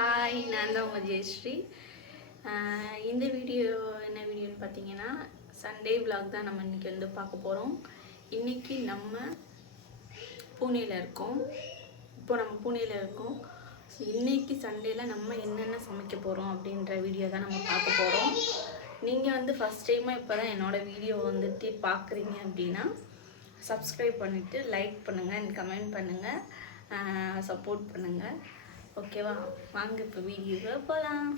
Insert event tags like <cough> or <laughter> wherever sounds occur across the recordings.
Hi நான் தான் உங்கள் ஜெயஸ்ரீ. இந்த வீடியோ என்ன வீடியோன்னு பார்த்தீங்கன்னா சண்டே விலாக் தான் நம்ம இன்றைக்கி வந்து பார்க்க போகிறோம் இன்றைக்கி நம்ம பூனேயில் இருக்கோம். இப்போ நம்ம பூனேயில் இருக்கோம். ஸோ இன்றைக்கி சண்டேயில் நம்ம என்னென்ன சமைக்க போகிறோம் அப்படின்ற வீடியோ தான் நம்ம பார்க்க போகிறோம் நீங்கள் வந்து ஃபஸ்ட் டைமாக இப்போ தான் என்னோடய வீடியோ வந்துட்டு பார்க்குறீங்க அப்படின்னா சப்ஸ்கிரைப் பண்ணிவிட்டு லைக் பண்ணுங்கள் அண்ட் கமெண்ட் பண்ணுங்கள் சப்போர்ட் பண்ணுங்கள் ஓகேவா? வாங்க இப்போ வீடியோவை போகலாம்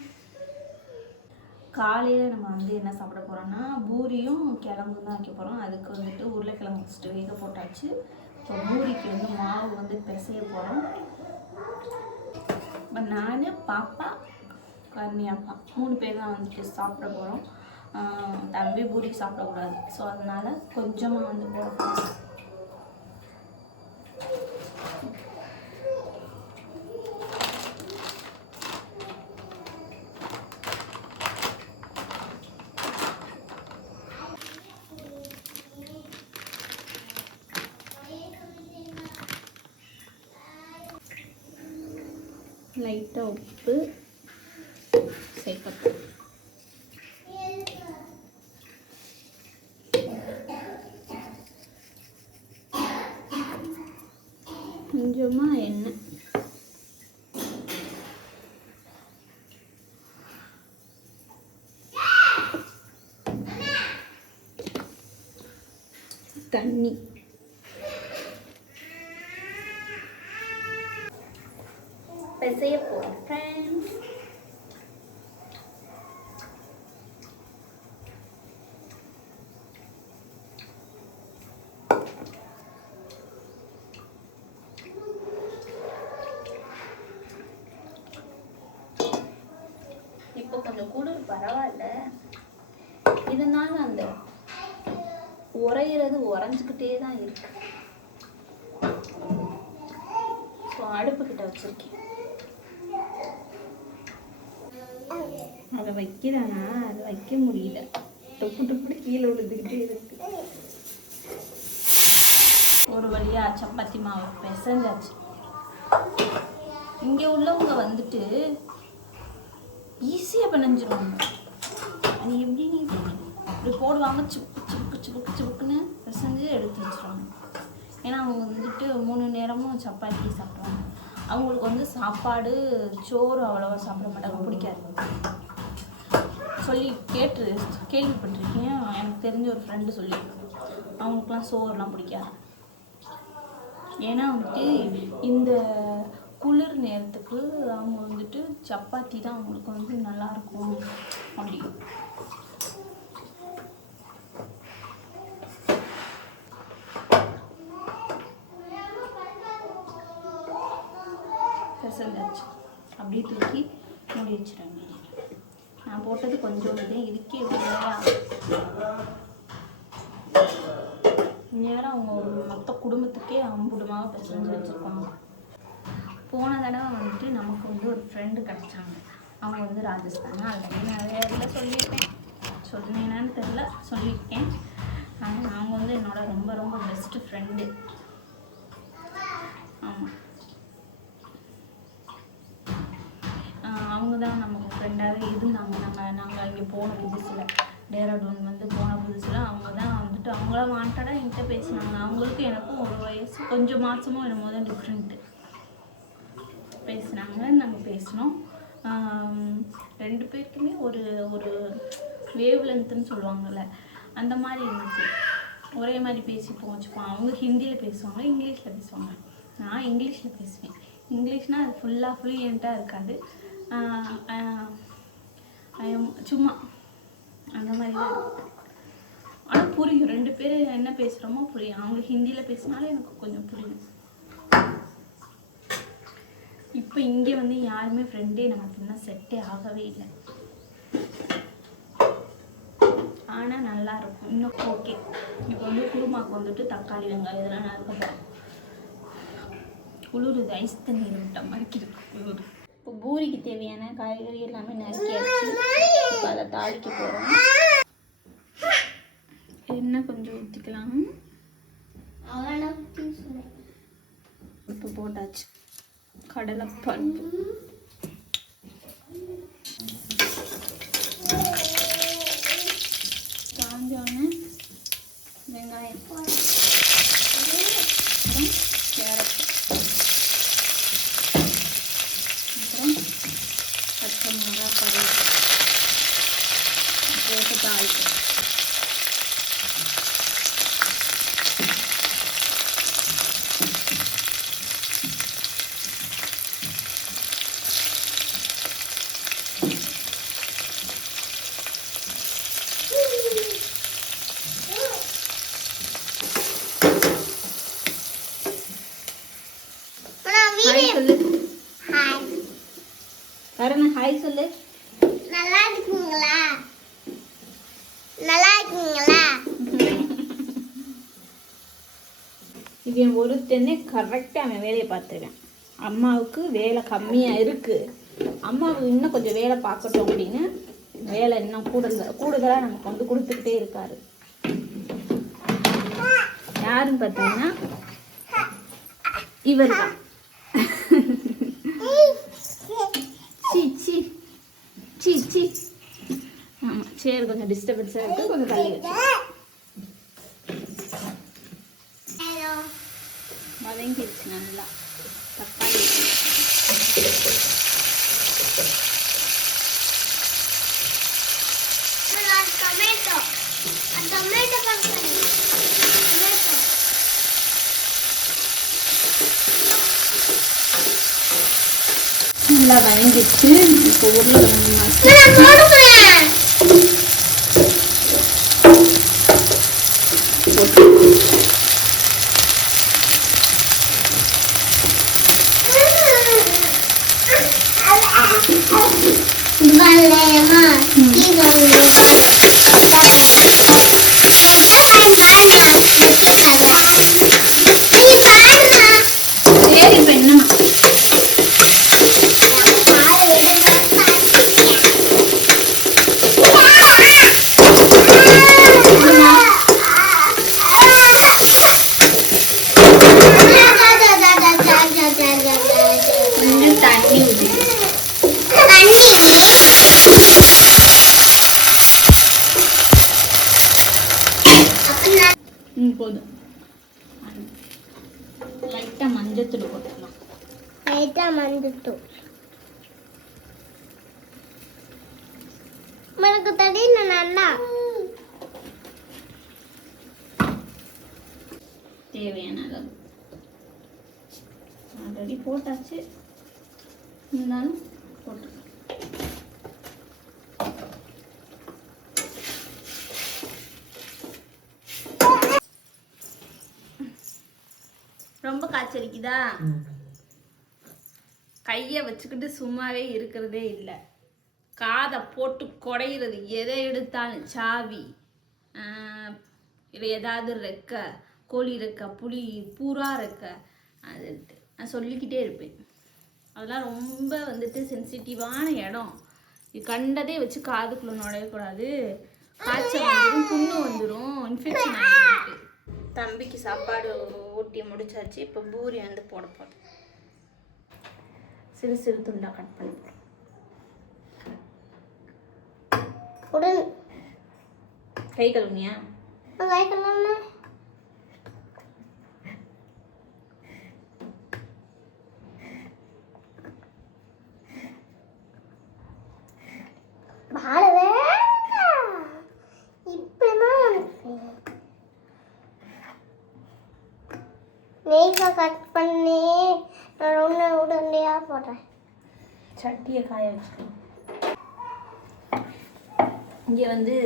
காலையில் நம்ம வந்து என்ன சாப்பிட போகிறோம்னா பூரியும் கிழங்கும் தான் வைக்க போகிறோம் அதுக்கு வந்துட்டு உருளைக்கிழங்கு ஃபஸ்ட்டு வேக போட்டாச்சு. இப்போ பூரிக்கு வந்து மாவு வந்து பிசைய போகிறோம் இப்போ நான் பாப்பா கர்ணி அப்பா மூணு பேர் தான் வந்துட்டு சாப்பிட போகிறோம் தம்பி பூரி சாப்பிடக்கூடாது. ஸோ அதனால் கொஞ்சமாக வந்து போட போகிறோம் லைட்டாக உப்பு சேர்க்கப்போம் கொஞ்சமாக எண்ணெய் தண்ணி பிசைய போகிறோம் ஃப்ரெண்ட்ஸ் இப்போ கொஞ்சம் குளிர் பரவாயில்ல. இருந்தாலும் அந்த உறையிறது உறைஞ்சிக்கிட்டே தான் இருக்கு. ஸோ அடுப்புக்கிட்ட வச்சிருக்கேன். அதை வைக்கிறானா? அதை வைக்க முடியல. டொப்பு டொப்புன்னு கீழே விழுந்துக்கிட்டே இருக்கு. ஒரு வழியா சப்பாத்தி மாவு பிசைஞ்சாச்சு. இங்கே உள்ளவங்க வந்துட்டு ஈஸியாக பிணைஞ்சிருவாங்க அது எப்படி நீ இப்படி போடுவாங்க சுக்கு சுக்கு சுக்கு சுக்குன்னு பிசைஞ்சு எடுத்து வச்சுருவாங்க. ஏன்னா அவங்க வந்துட்டு மூணு நேரமும் சப்பாத்தி சாப்பிடுவாங்க. அவங்களுக்கு வந்து சாப்பாடு சோறு அவ்வளோவா சாப்பிட மாட்டாங்க பிடிக்காது. சொல்லி கேட்டு கேள்விப்பட்டிருக்கேன் எனக்கு தெரிஞ்ச ஒரு ஃப்ரெண்டு சொல்லி அவங்களுக்குலாம் சோறுலாம் பிடிக்காது. ஏன்னா வந்துட்டு இந்த குளிர் நேரத்துக்கு அவங்க வந்துட்டு சப்பாத்தி தான் அவங்களுக்கு வந்து நல்லா இருக்கும் அப்படி. பிசைஞ்சாச்சு. அப்படியே தூக்கி மூடி வச்சிருங்க நான் போட்டது கொஞ்சம் தான் இதுக்கே இல்லையா நேரம் அவங்க மொத்த குடும்பத்துக்கே அம்புடுமாக பிசைஞ்சு வச்சுருப்பாங்க போன தடவை வந்துட்டு நமக்கு வந்து ஒரு ஃப்ரெண்டு கிடச்சாங்க. அவங்க வந்து ராஜஸ்தான். ஆல்ரெடி நிறைய இதில் சொல்லியிருக்கேன். சொன்னேனான்னு தெரில சொல்லியிருக்கேன். ஆனால் அவங்க வந்து என்னோட ரொம்ப ரொம்ப பெஸ்ட்டு ஃப்ரெண்டு ஆமாம் அவங்க தான் நமக்கு ஃப்ரெண்டாகவே இருந்தாங்க. நாங்கள் நாங்கள் இங்கே போன புதுசில். டேராடூன் வந்து போன புதுசில் அவங்க தான் வந்துட்டு அவங்களாம் வாண்டடாக என்கிட்ட பேசினாங்க. அவங்களுக்கும் எனக்கும் ஒரு வயசு கொஞ்சம் மாதமும் என்னமோ தான் டிஃப்ரெண்ட்டு பேசினாங்க நாங்கள் பேசினோம். ரெண்டு பேருக்குமே ஒரு ஒரு வேவ் லென்த்துன்னு சொல்லுவாங்கள்ல அந்த மாதிரி இருந்துச்சு. ஒரே மாதிரி பேசிப்போம் வச்சுப்போம். அவங்க ஹிந்தியில் பேசுவாங்க இங்கிலீஷில் பேசுவாங்க. நான் இங்கிலீஷில் பேசுவேன். இங்கிலீஷ்னால் அது ஃபுல்லாக ஃப்ளூயண்ட்டாக இருக்காது. சும்மா அந்த மாதிரி தான் ஆனால் புரியும். ரெண்டு பேர் என்ன பேசுகிறோமோ புரியும். அவங்க ஹிந்தியில் பேசினாலும் எனக்கு கொஞ்சம் புரியும். இப்போ இங்கே வந்து யாருமே ஃப்ரெண்டே நமக்கு இன்னும் செட்டே ஆகவே இல்லை. ஆனால் நல்லா இருக்கும். இன்னும் ஓகே இப்போ வந்து குருமாக்கு வந்துட்டு தக்காளி வெங்காயம் இதெல்லாம் நறுக்க போகிறோம் குளிருது ஐஸ் தண்ணி விட்ட மாதிரி இருக்கு குளிர். இப்போ பூரிக்கு தேவையான காய்கறி எல்லாமே நறுக்கியாச்சு இப்போ அதை தாளிக்க போகிறோம் எண்ணெய் கொஞ்சம் ஊற்றிக்கலாம் இப்போ போட்டாச்சு. கடலைப்பருப்பு. என் ஒருத்தனே கரெக்டாக அவன் வேலையை பார்த்துருவேன் அம்மாவுக்கு வேலை கம்மியாக இருக்குது அம்மாவுக்கு இன்னும் கொஞ்சம் வேலை பார்க்கட்டும் அப்படின்னு வேலை இன்னும் கூடுதல் கூடுதலாக நமக்கு வந்து கொடுத்துக்கிட்டே இருக்காரு. யாருன்னு பார்த்தீங்கன்னா இவர் தான் சி சி சி சி. ஆமாம் சரி கொஞ்சம் டிஸ்டர்பன்ஸாக இருக்குது கொஞ்சம் தள்ளி வச்சு வதங்கிடுச்சு நல்லா. தக்காளி. டொமேட்டோ டொமேட்டோ பார்க்கணும் டொமேட்டோ நல்லா வதங்கிடுச்சு இப்போ உருளைக்கிழங்கு இருந்தாலும் போட்டுக்கலாம் ரொம்ப காய்ச்சலிக்குதா? கையை வச்சுக்கிட்டு சும்மாவே இருக்கிறதே இல்லை. காதை போட்டு குடையிறது எதை எடுத்தாலும் சாவி இல்லை ஏதாவது ரெக்க கோழி ரெக்க புலி பூரா ரெக்க அது நான் சொல்லிக்கிட்டே இருப்பேன். அதெல்லாம் ரொம்ப வந்துட்டு சென்சிட்டிவான இடம். இது கண்டதே வச்சு காதுக்குள்ள நுழையக்கூடாது காய்ச்சல் வந்துடும் புண்ணு வந்துடும் இன்ஃபெக்ஷன் ஆகிட்டு தம்பிக்கு சாப்பாடு ஊட்டி முடிச்சாச்சு. இப்போ பூரி வந்து போட போகிறேன் சிறு சிறு துண்டாக கட் பண்ணி போடுறேன். உடன் கை கழுவுனியா? வைக்கலாம்னா பாட வேண்டாம். இப்படிதான் கட் பண்ணி நான் ஒன்று உடனடியாக போடுறேன். சட்டியை காய வச்சுக்கணும் இங்கே வந்து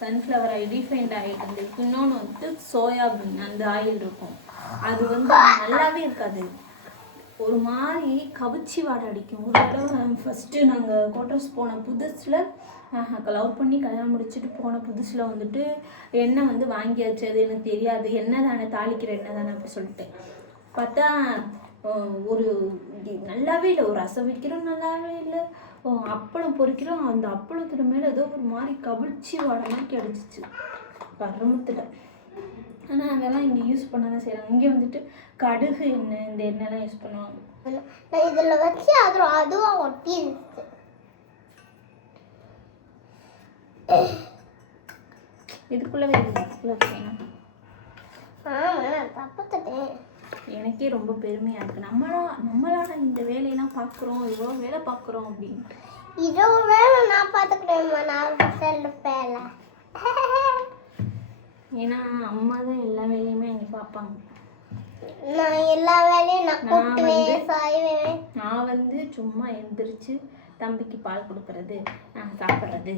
சன்ஃப்ளவர் ஆயில் ரீஃபைண்ட் ஆயில் வந்து இன்னொன்று வந்து சோயாபீன் அந்த ஆயில் இருக்கும். அது வந்து நல்லாவே இருக்காது. ஒரு மாதிரி கவிச்சி வாடை அடிக்கும். ஒரு தடவை ஃபஸ்ட்டு நாங்கள் கோட்டர்ஸ் போன புதுசில் லவ் பண்ணி கல்யாணம் முடிச்சுட்டு போன புதுசில் வந்துட்டு எண்ணெய் வந்து வாங்கியாச்சு அது எனக்கு தெரியாது. எண்ணெய் தானே தாளிக்கிற எண்ணெய் தானே அப்படி சொல்லிட்டு. பார்த்தா ஒரு நல்லாவே இல்லை. ஒரு ரசம் வைக்கிறோம் நல்லாவே இல்லை. அப்பளம் பொறிக்கிறோம் அந்த அப்பளத்துல மேலே ஏதோ ஒரு மாதிரி கவிழ்ச்சி வாடை மாதிரி கிடச்சிச்சு. கருமத்தில் ஆனால் அதெல்லாம் இங்கே யூஸ் பண்ண தான் செய்கிறாங்க இங்கே வந்துட்டு கடுகு எண்ணெய் இந்த எண்ணெய்லாம் யூஸ் பண்ணுவாங்க. நான் இதில் வச்சு அது அதுவாக ஒட்டிருச்சு இதுக்குள்ளே இதுக்குள்ளே தப்பத்துட்டேன் எனக்கே ரொம்ப பெருமையாக இருக்குது நம்மளா நம்மளால இந்த வேலையெல்லாம் பார்க்குறோம் இவ்வளோ வேலை பார்க்குறோம் அப்படின்ட்டு இரவு வேலை நான் பார்த்துக்கிட்டேம்மா நான் செல்லுப்பேல ஏன்னா அம்மா தான் எல்லா வேலையுமே அங்கே பார்ப்பாங்க நான் எல்லா வேலையும் நான் கூட்டுவேன் சாய்வேன். நான் வந்து சும்மா எந்திரிச்சு தம்பிக்கு பால் கொடுக்கறது சாப்பிட்றது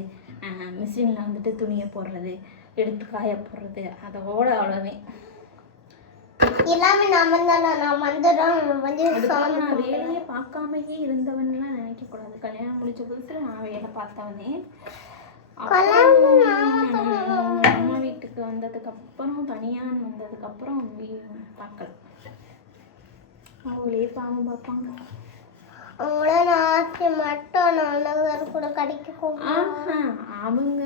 மிஷினில் வந்துட்டு துணியை போடுறது எடுத்து காய போடுறது அதோட அவ்வளோவே எல்லாமே நான் வந்தாலும் நான் வந்துடும் வந்து நான் வேலையே பார்க்காமயே இருந்தவன்லாம் நினைக்க நினைக்கக்கூடாது கல்யாணம் முடிச்ச புதுசில் நான் வேலை பார்த்தவனே. அம்மா வீட்டுக்கு வந்ததுக்கு அப்புறம் தனியாக வந்ததுக்கப்புறம் வீ பார்க்கல. அவங்களே பாவம் பார்ப்பாங்க. அவங்கள ஆசை மட்டும் நான் கூட கடைக்கு அவங்க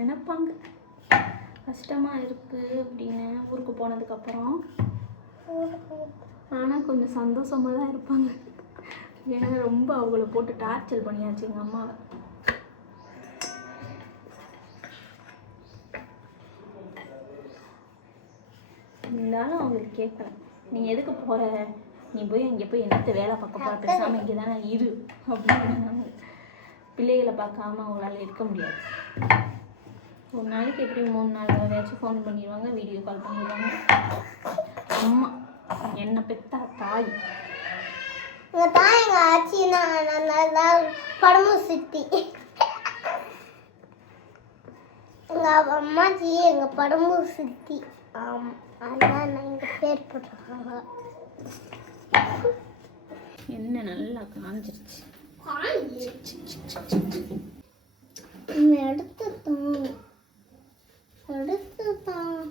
நினைப்பாங்க. கஷ்டமா இருக்கு அப்படின்னு ஊருக்கு போனதுக்கப்புறம். ஆனால் கொஞ்சம் சந்தோஷமாக தான் இருப்பாங்க. ஏன்னா ரொம்ப அவங்கள போட்டு டார்ச்சர் பண்ணியாச்சு எங்கள் அம்மாவை. இருந்தாலும் அவங்களுக்கு கேட்பேன் நீ எதுக்கு போகிற நீ போய் அங்கே போய் என்னத்த வேலை பார்க்க போகிற பேசாமல் இங்கே தானே இரு அப்படின்னு பிள்ளைகளை பார்க்காம அவங்களால இருக்க முடியாது. ஒரு நாளைக்கு எப்படி மூணு நாள் ஏதாச்சும் ஃபோன் பண்ணிடுவாங்க வீடியோ கால் பண்ணிடுவாங்க. அம்மா என்னை பெத்தா தாய். எங்கள் தாய் எங்கள் ஆச்சி நான் நல்லா படமும் சித்தி. எங்கள் அம்மாச்சி எங்கள் படமும் சித்தி. ஆமாம் அதான் நான் எங்க பேர் போட்டிருக்காங்க. என்ன நல்லா காஞ்சிருச்சு. எடுத்துட்டான். எடுத்துட்டான்.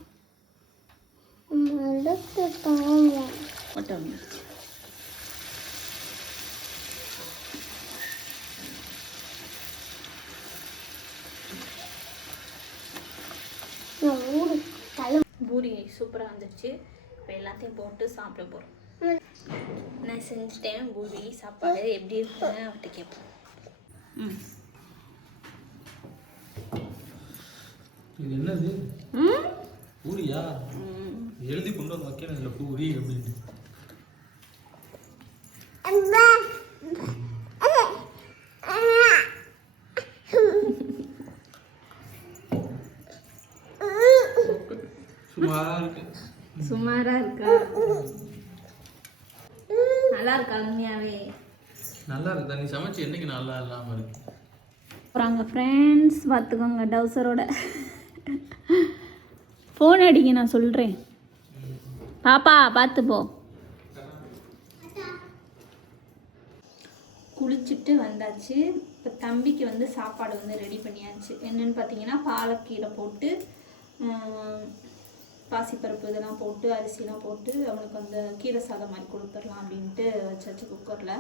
எடுத்துட்டான் மட்டும் நான் ஊடு தலை பூரி சூப்பராக வந்துருச்சு. இப்போ எல்லாத்தையும் போட்டு சாப்பிட போகிறோம் நான் செஞ்சுட்டேன் பூரி சாப்பாடு. எப்படி இருக்குன்னு அவர்கிட்ட கேட்போம் ம். இது என்னது? ம்? பூரியா? ம். எழுதி கொண்டு வந்து வைக்கணும் இதில் பூரி அப்படின்னு சுமாரா இருக்கு சுமாராக இருக்கா நல்லா இருக்கா உண்மையாவே நல்லா நீ சமைச்சு என்னைக்கு நல்லா இல்லாமல் இருக்கு. அப்புறம் ஃப்ரெண்ட்ஸ் பார்த்துக்கோங்க டவுசரோட. ஃபோன் அடிங்க நான் சொல்கிறேன் பாப்பா பார்த்து போ. குளிச்சுட்டு வந்தாச்சு. இப்போ தம்பிக்கு வந்து சாப்பாடு வந்து ரெடி பண்ணியாச்சு. என்னென்னு பார்த்தீங்கன்னா பாலக்கீரை போட்டு பாசிப்பருப்பு இதெல்லாம் போட்டு அரிசிலாம் போட்டு அவனுக்கு அந்த கீரை சாதம் மாதிரி கொடுத்துடலாம் அப்படின்ட்டு வச்சாச்சு குக்கரில்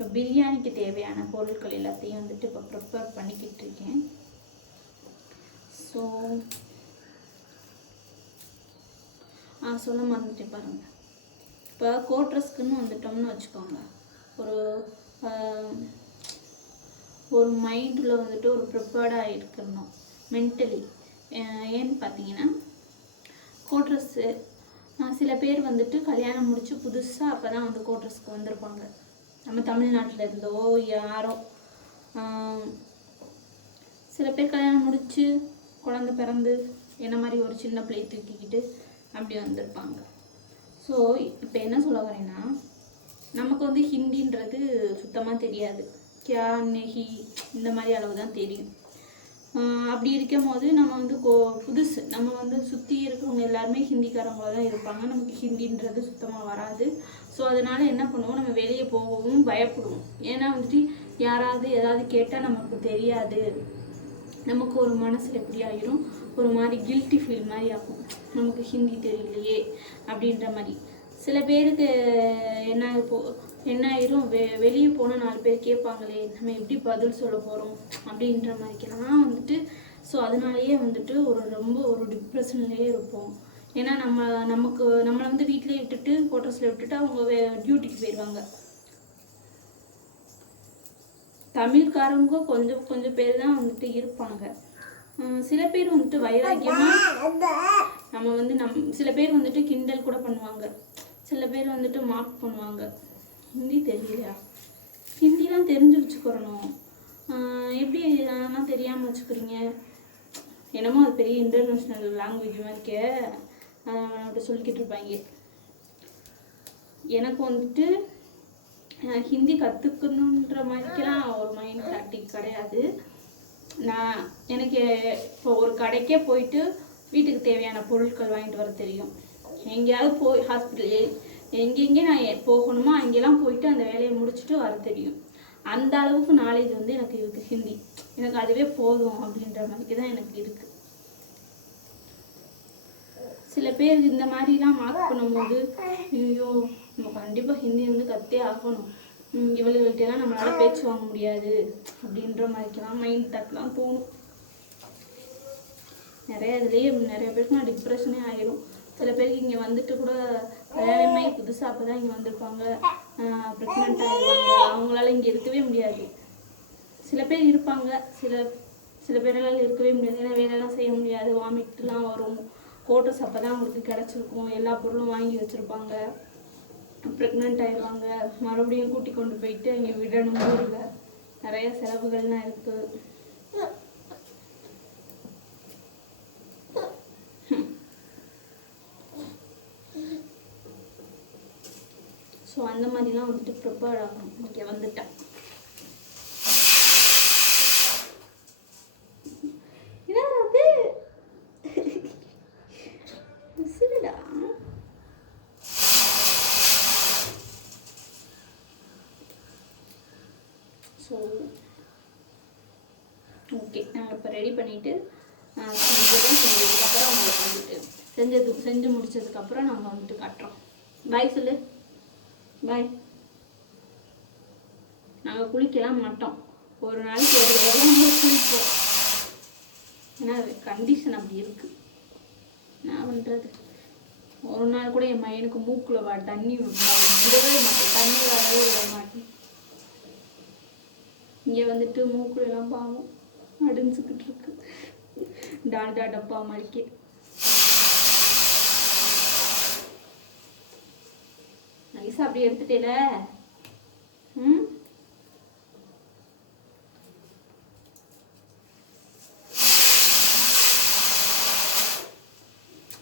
இப்போ பிரியாணிக்கு தேவையான பொருட்கள் எல்லாத்தையும் வந்துட்டு இப்போ ப்ரிப்பேர் பண்ணிக்கிட்டு இருக்கேன். ஸோ ஆ சொல்ல மறந்துட்டேன் பாருங்க. இப்போ கோட்ரஸ்க்குன்னு வந்துட்டோம்னு வச்சுக்கோங்க. ஒரு ஒரு மைண்டில் வந்துட்டு ஒரு ப்ரிப்பேர்டாக இருக்கணும். மென்டலி ஏன்னு பார்த்தீங்கன்னா கோட்ரஸ்ஸு சில பேர் வந்துட்டு கல்யாணம் முடித்து புதுசாக அப்போ தான் வந்து கோட்ரஸ்க்கு வந்திருப்பாங்க. நம்ம தமிழ்நாட்டில் இருந்தோ யாரோ சில பேர் கல்யாணம் முடித்து குழந்தை பிறந்து என்ன மாதிரி ஒரு சின்ன பிள்ளையை தூக்கிக்கிட்டு அப்படி வந்திருப்பாங்க. ஸோ இப்போ என்ன சொல்ல வரேன்னா நமக்கு வந்து ஹிந்தின்றது சுத்தமாக தெரியாது. கியா நெஹி இந்த மாதிரி அளவு தான் தெரியும். அப்படி இருக்கும் போது நம்ம வந்து கோ புதுசு நம்ம வந்து சுற்றி இருக்கிறவங்க எல்லாருமே ஹிந்திக்காரங்களாக தான் இருப்பாங்க. நமக்கு ஹிந்தின்றது சுத்தமாக வராது. ஸோ அதனால என்ன பண்ணுவோம்? நம்ம வெளியே போகவும் பயப்படுவோம். ஏன்னா வந்துட்டு யாராவது ஏதாவது கேட்டால் நமக்கு தெரியாது. நமக்கு ஒரு மனசு எப்படி ஆயிரும்? ஒரு மாதிரி கில்ட்டி ஃபீல் மாதிரி ஆகும். நமக்கு ஹிந்தி தெரியலையே அப்படின்ற மாதிரி. சில பேருக்கு என்ன இப்போ என்ன ஆயிரும்? வெ வெளியே போனால் நாலு பேர் கேட்பாங்களே நம்ம எப்படி பதில் சொல்ல போகிறோம் அப்படின்ற மாதிரிக்கெல்லாம் வந்துட்டு ஸோ அதனாலேயே வந்துட்டு ஒரு ரொம்ப ஒரு டிப்ரெஷன்லேயே இருப்போம். ஏன்னா நம்ம நமக்கு நம்மளை வந்து வீட்டிலே விட்டுட்டு குவார்ட்டர்ஸில் விட்டுட்டு அவங்க டியூட்டிக்கு போயிடுவாங்க தமிழ்காரங்க கொஞ்சம் கொஞ்சம் பேர் தான் வந்துட்டு இருப்பாங்க. சில பேர் வந்துட்டு வைராக்கியமாக நம்ம வந்து நம் சில பேர் வந்துட்டு கிண்டல் கூட பண்ணுவாங்க. சில பேர் வந்துட்டு மார்க் பண்ணுவாங்க. ஹிந்தி தெரியலையா? ஹிந்திலாம் தெரிஞ்சு வச்சுக்கிறணும். எப்படி அதெல்லாம் தெரியாமல் வச்சுக்கிறீங்க? என்னமோ அது பெரிய இன்டர்நேஷ்னல் லாங்குவேஜ் மாதிரிக்கே அப்படி சொல்லிக்கிட்டு இருப்பாங்க. எனக்கு வந்துட்டு ஹிந்தி கற்றுக்கணுன்ற மாதிரிக்கெல்லாம் ஒரு மைண்ட் ப்ராக்டிக் கிடையாது. நான் எனக்கு இப்போ ஒரு கடைக்கே போயிட்டு வீட்டுக்கு தேவையான பொருட்கள் வாங்கிட்டு வர தெரியும். எங்கேயாவது போய் ஹாஸ்பிட்டல் எங்கெங்கே நான் எ- போகணுமோ அங்கெல்லாம் போயிட்டு அந்த வேலையை முடிச்சுட்டு வர தெரியும். அந்த அளவுக்கு நாலேஜ் வந்து எனக்கு இருக்குது ஹிந்தி. எனக்கு அதுவே போதும் அப்படின்ற மாதிரி தான் எனக்கு இருக்குது சில பேர் இந்த மாதிரிலாம் மார்க் பண்ணும்போது ஐயோ நம்ம கண்டிப்பாக ஹிந்தி வந்து கத்தே ஆகணும். ம், இவளுகள்ட்டலாம் நம்மளால பேச்சு வாங்க முடியாது அப்படின்ற மாதிரிக்கெல்லாம் மைண்ட் தாட்லாம் தோணும். நிறைய இதுலேயே நிறைய பேருக்கு நான் டிப்ரெஷனே ஆகிடும் சில பேருக்கு இங்கே வந்துட்டு கூட கல்யாணமாகி புதுசாக அப்போ தான் இங்கே வந்திருப்பாங்க. ப்ரெக்னென்ட் ஆகிடுவாங்க அவங்களால இங்கே இருக்கவே முடியாது. சில பேர் இருப்பாங்க. சில சில பேரால் இருக்கவே முடியாது. ஏன்னா வேலைலாம் செய்ய முடியாது. வாமிட்லாம் வரும். கோட்டர்ஸ் அப்போ தான் அவங்களுக்கு கிடச்சிருக்கும். எல்லா பொருளும் வாங்கி வச்சுருப்பாங்க. ப்ரெக்னென்ட் ஆயிடுவாங்க மறுபடியும் கூட்டி கொண்டு போயிட்டு அங்கே விடணும். ஊரில் நிறைய செலவுகள்லாம் இருக்குது ஸோ அந்த மாதிரிலாம் வந்துட்டு ப்ரிப்பேர் ஆகணும். இங்கே வந்துட்டேன். அது ஸோ ஓகே நாங்கள் இப்போ ரெடி பண்ணிவிட்டு செஞ்சதுக்கப்புறம் உங்களுக்கு வந்துட்டு செஞ்சது செஞ்சு முடிச்சதுக்கப்புறம் நாங்கள் வந்துட்டு காட்டுறோம். பாய் சொல்லு. பாய் நாங்கள் குளிக்கலாம் மாட்டோம். ஒரு நாளைக்கு ஒரு தடவை குளிப்போம். ஏன்னா அது கண்டிஷன் அப்படி இருக்குது நான் பண்ணுறது ஒரு நாள் கூட என் பையனுக்கு மூக்கில் வா தண்ணி விடவே மாட்டேன். தண்ணி வரவே விட மாட்டேன். இங்கே வந்துட்டு மூக்குல எல்லாம் பாவம். அடிஞ்சுக்கிட்டு இருக்கு. டால்டா டப்பா மாதிரிக்கே. நைஸா அப்படி எடுத்துட்டேல. ம்?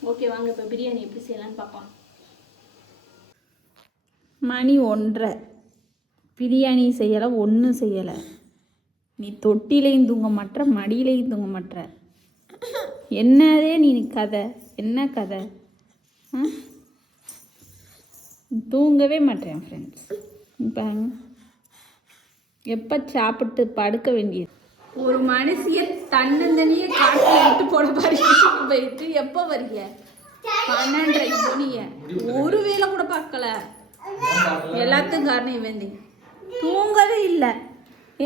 ஓகே வாங்க இப்போ பிரியாணி எப்படி செய்யலான்னு பார்ப்போம் மணி ஒன்றரை. பிரியாணி செய்யலை ஒன்றும் செய்யலை. நீ தொட்டிலையும் தூங்க மாட்ற மடியிலையும் தூங்க மாட்டேற என்னதே நீ கதை என்ன கதை? ஆ? தூங்கவே மாட்டேன் ஃப்ரெண்ட்ஸ் பாருங்க எப்போ சாப்பிட்டு படுக்க வேண்டியது? ஒரு மனுஷிய தன்னந்தனியே காட்டில் விட்டு போட பாருங்க. போயிட்டு எப்போ வரீங்க பன்னெண்டரை மணிய. ஒரு வேளை கூட பார்க்கல. எல்லாத்துக்கும் காரணம் இவன் தூங்கவே இல்லை.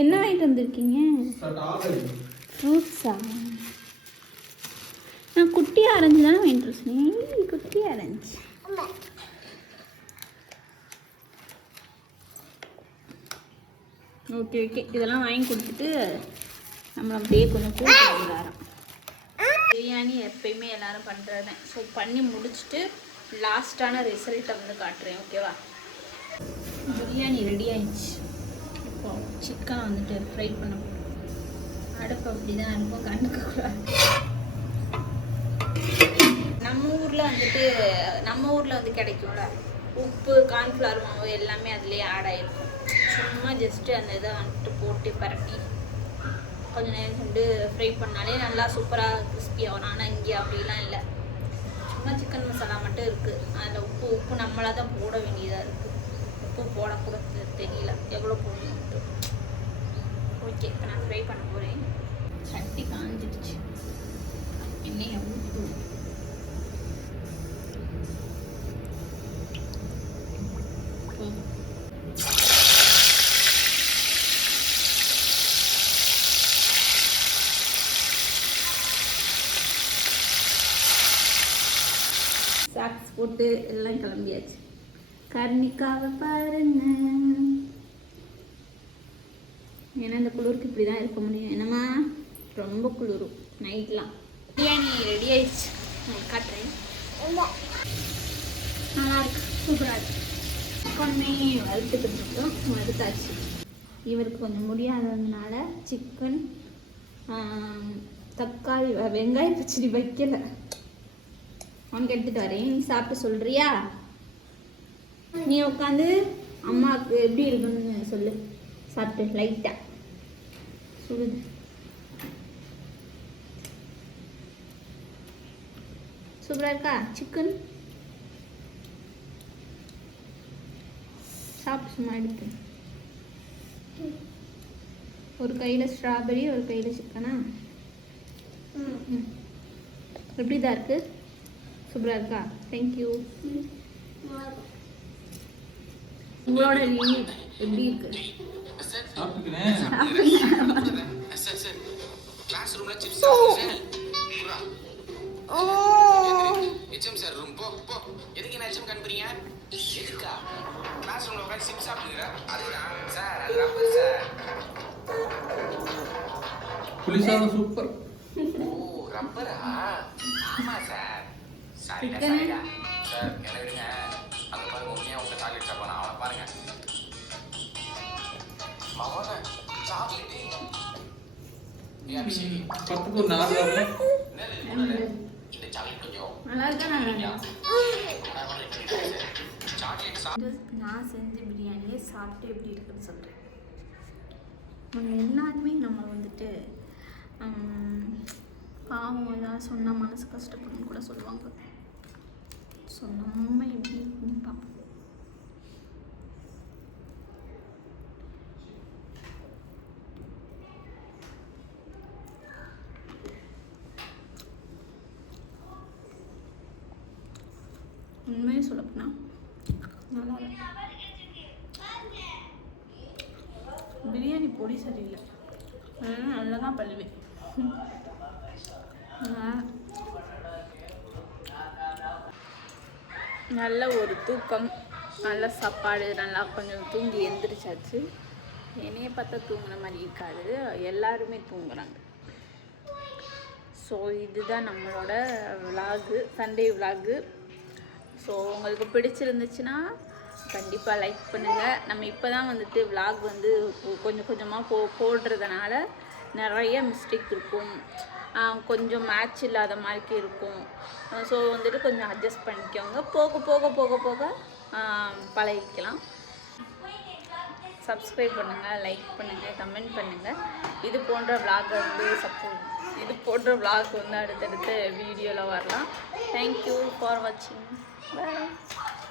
என்ன வாங்கிட்டு வந்திருக்கீங்க? ஃப்ரூட்ஸா நான் குட்டி ஆரஞ்சு தானே வாங்கிட்டு வந்தேன். குட்டி ஆரஞ்சு. Okay okay. இதெல்லாம் வாங்கி கொடுத்துட்டு நம்ம அப்படியே கொஞ்சம் கூப்பிட்டு பிரியாணி எப்பயுமே எல்லாரும் பண்ணுறது ஸோ பண்ணி முடிச்சுட்டு லாஸ்ட்டான ரிசல்ட்டை வந்து காட்டுறேன் ஓகேவா பிரியாணி ரெடி ஆயிடுச்சு. இப்போ சிக்கனை வந்துட்டு ஃப்ரை பண்ண போகிறோம் அடுப்பு அப்படி தான் இருக்கும் கண்டுக்கக்கூடாது நம்ம ஊரில் வந்துட்டு நம்ம ஊரில் வந்து கிடைக்கும்ல? உப்பு கார்ன்ஃப்ளவர் மாவு எல்லாமே அதுலேயே ஆட் ஆகிருக்கும் சும்மா ஜஸ்ட்டு அந்த இதை வந்துட்டு போட்டு பரட்டி கொஞ்ச நேரம் கொண்டு ஃப்ரை பண்ணாலே நல்லா சூப்பராக கிறிஸ்பி ஆகும். ஆனால் இங்கே அப்படிலாம் இல்லை. சும்மா சிக்கன் மசாலா மட்டும் இருக்குது அதில் உப்பு உப்பு நம்மளாக தான் போட வேண்டியதாக இருக்குது உப்பு போடக்கூட தெரியல. எவ்வளோ போடணும் ஓகே இப்போ நான் ஃப்ரை பண்ண போகிறேன் சட்டி காஞ்சிடுச்சு எண்ணெயை ஊற்று போதும் சாக்ஸ் போட்டு எல்லாம் கிளம்பியாச்சு. கர்ணிக்காவை பாருங்க. ஏன்னா இந்த குளிருக்கு இப்படி தான் இருக்க முடியும். என்னம்மா? ரொம்ப குளிரும் நைட்லாம். பிரியாணி ரெடி ஆயிடுச்சு. காட்டுறேன். நல்லா இருக்கு. சூப்பராக இருக்கு. சிக்கனே வறுத்துக்கிட்டு இருக்கோம். வறுத்தாச்சு. இவருக்கு கொஞ்சம் முடியாததுனால சிக்கன் தக்காளி வெங்காய பச்சடி வைக்கல. அவனுக்கு எடுத்துட்டு வரேன். நீ சாப்பிட்டு சொல்றியா? நீ உட்காந்து அம்மாவுக்கு எப்படி இருக்குன்னு சொல்லு. சாப்பிட்டு லைட்டா சுடுது சூப்பரா இருக்கா? சிக்கன் சாப்பிட்டு சும்மா எடுத்து ஒரு கையில் ஸ்ட்ராபெரி ஒரு கையில் சிக்கனா ம். எப்படி தான் இருக்கு? சூப்பராக இருக்கா தேங்க்யூ உங்களோட ரிவ்யூ எப்படி இருக்கு? சாப்பிட்டுக்கிறேன். கிளாஸ் ரூம்ல சிப்ஸ் சாப்பிடுறேன் ஓ ஹெச்எம் சார் ரூம் போ போ எதுக்கு என்ன ஹெச்எம் கண்டுறீங்க எதுக்கா கிளாஸ் ரூம்ல உட்காந்து சிப்ஸ் சாப்பிடுங்க அதுதான் சார் அது ரப்பர் சார் புளிசாதம் சூப்பர் ஒரு நாலு நல்லா இருக்கா நான் செஞ்ச பிரியாணியை சாப்பிட்டு எப்படி இருக்குன்னு சொல்கிறேன் எல்லாருமே நம்ம வந்துட்டு பாவம் ஏதாவது சொன்னால் மனசு கஷ்டப்படும் கூட சொல்லுவாங்க ஸோ நம்ம எப்படி இருக்குன்னு பார்ப்போம் உண்மையை சொல்லப்போனால் நல்லா பிரியாணி பொடி சரியில்லை. அதனால நல்லா தான் பண்ணுவேன் நல்ல ஒரு தூக்கம் நல்ல சாப்பாடு நல்லா கொஞ்சம் தூங்கி எந்திரிச்சாச்சு. என்னைய பார்த்தா தூங்குன மாதிரி இருக்காது. எல்லாருமே தூங்குறாங்க. ஸோ இதுதான் நம்மளோட விலாகு சண்டே விலாகு ஸோ உங்களுக்கு பிடிச்சிருந்துச்சுன்னா கண்டிப்பாக லைக் பண்ணுங்கள் நம்ம இப்போ தான் வந்துட்டு விலாக் வந்து கொஞ்சம் கொஞ்சமாக போ போடுறதுனால நிறைய மிஸ்டேக் இருக்கும். கொஞ்சம் மேட்ச் இல்லாத மாதிரி இருக்கும். ஸோ வந்துட்டு கொஞ்சம் அட்ஜஸ்ட் பண்ணிக்கோங்க. போக போக போக போக பழகிக்கலாம். சப்ஸ்கிரைப் பண்ணுங்கள் லைக் பண்ணுங்கள் கமெண்ட் பண்ணுங்கள் இது போன்ற vlog வந்து சப்போர்ட் இது போன்ற vlog வந்து அடுத்தடுத்த வீடியோவில் வரலாம். தேங்க்யூ ஃபார் வாட்சிங் 拜 <laughs>